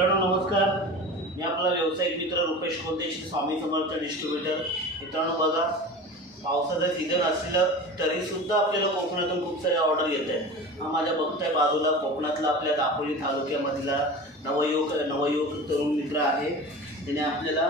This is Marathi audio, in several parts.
मित्रांनो नमस्कार. मी आपला व्यावसायिक मित्र रुपेश खोते श्री स्वामी समर्थ डिस्ट्रीब्युटर मित्रांनो बघा पावसाचा सीझन असलं तरीसुद्धा आपल्याला कोकणातून खूप सारे ऑर्डर येत आहेत. हा माझ्या बघताय बाजूला कोकणातला आपल्या दापोली तालुक्यामधला नवयुवक नवयुवक तरुण मित्र आहे. त्याने आपल्याला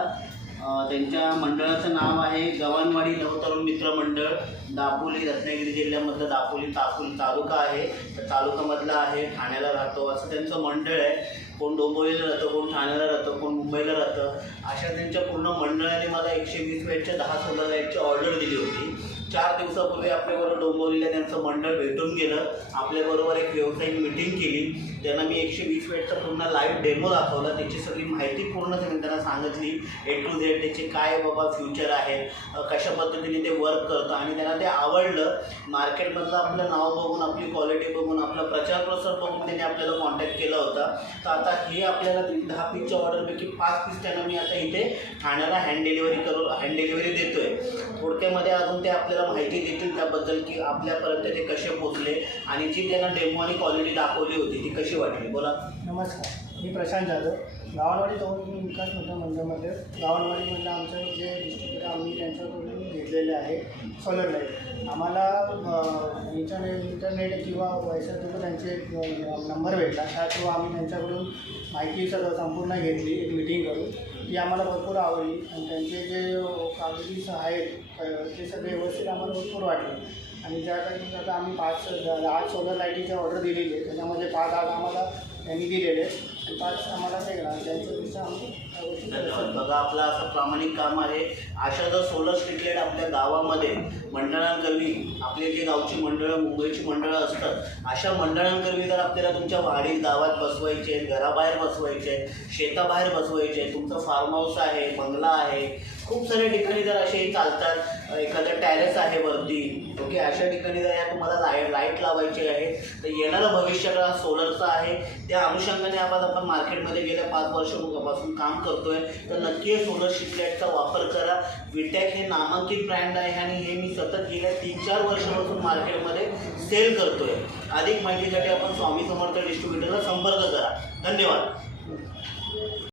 त्यांच्या मंडळाचं नाव आहे गव्हाणवाडी नवतरुण मित्र मंडळ. दापोली रत्नागिरी जिल्ह्यामधलं दापोली तापोली तालुका आहे. तर तालुकामधला आहे ठाण्याला राहतो. असं त्यांचं मंडळ आहे. कोण डोंबिवलीला राहतं कोण ठाण्याला राहतं कोण मुंबईला राहतं. अशा त्यांच्या पूर्ण मंडळाने मला एकशे वीस वेळच्या दहा सोलर लाईटची ऑर्डर दिली होती. चार दिवसापूर्वी आपल्याबरोबर डोंबिवलीला त्यांचं मंडळ भेटून गेलं. आपल्याबरोबर एक व्यावसायिक मिटिंग केली. त्यांना मी एकशे वीस वेळचा पूर्ण लाईव्ह डेमो दाखवला. त्याची सगळी माहिती पूर्ण त्यांनी त्यांना सांगितली. ए टू झेड त्याचे काय बाबा फ्युचर आहे कशा पद्धतीने ते वर्क करतं आणि त्यांना ते आवडलं. मार्केटमधलं आपलं नाव बघून आपली क्वालिटी बघून आपला प्रचार प्रसार बघून त्यांनी आपल्याला कॉन्टॅक्ट केला होता. तर आता हे आपल्याला दहा पीसच्या ऑर्डरपैकी पाच पीस त्यांना मी आता इथे ठाण्याला हँड डिलिव्हरी करू हँड डिलिव्हरी देतोय. थोडक्यामध्ये अजून ते आपल्याला माहिती देतील त्याबद्दल की आपल्यापर्यंत ते कसे पोचले आणि जी त्यांना डेमो आणि क्वालिटी दाखवली होती ती कशी वाटली? बोला. नमस्कार. मी प्रशांत जाधव. गावनवाडी तरुण विकास मंडळ मंडळमध्ये गावनवाडी म्हणजे आमचं जे डिस्ट्रिक्ट आम्ही घेतलेले आहे. सोलर लाइट आम्हाला इंटरनेट इंटरनेट किंवा वैशातून त्यांचे नंबर भेटला. त्या थ्रू आम्ही त्यांच्याकडून माहिती सर्व संपूर्ण घेतली एक मिटिंग करून. ती आम्हाला भरपूर आवडली. आणि त्यांचे जे कागदी आहेत ते सगळे व्यवस्थित आम्हाला भरपूर वाटले. आणि ज्या काही आता आम्ही पाच दहा सोलर लाईटीची ऑर्डर दिलेली आहे. त्याच्यामध्ये पाच आज आम्हाला त्यांनी दिलेले आहेत. पाच आम्हाला आम्ही करतो. बघा आपलं असं प्रामाणिक काम आहे. अशा जर सोलर स्ट्रीट लाइट आपल्या गावामध्ये मंडळांकरवी आपले जे गावची मंडळं मुंबईची मंडळं असतात अशा मंडळांकरवी जर आपल्याला तुमच्या वाडीत गावात बसवायचे आहेत घराबाहेर बसवायचे आहेत शेताबाहेर बसवायचे आहेत. तुमचं फार्म हाऊस आहे बंगला आहे. खूप साऱ्या ठिकाणी जर असे चालतात. एखादं टॅरेस आहे वरती. अशा ठिकाणी जर या तुम्हाला लाइट लाइट लावायची आहे तर येणारं भविष्यकाळ सोलरचं आहे त्या अनुषंगाने आपण आपण मार्केटमध्ये गेल्या पाच वर्षापासून काम करतोय. तर नक्की सोलर शिपलाईटचा वापर करा. विटॅक हे नामांकित ब्रँड आहे आणि हे मी सतत गेल्या तीन चार वर्षापासून मार्केटमध्ये सेल करतोय. अधिक माहितीसाठी आपण स्वामी समर्थ डिस्ट्रीब्युटरला संपर्क करा. धन्यवाद.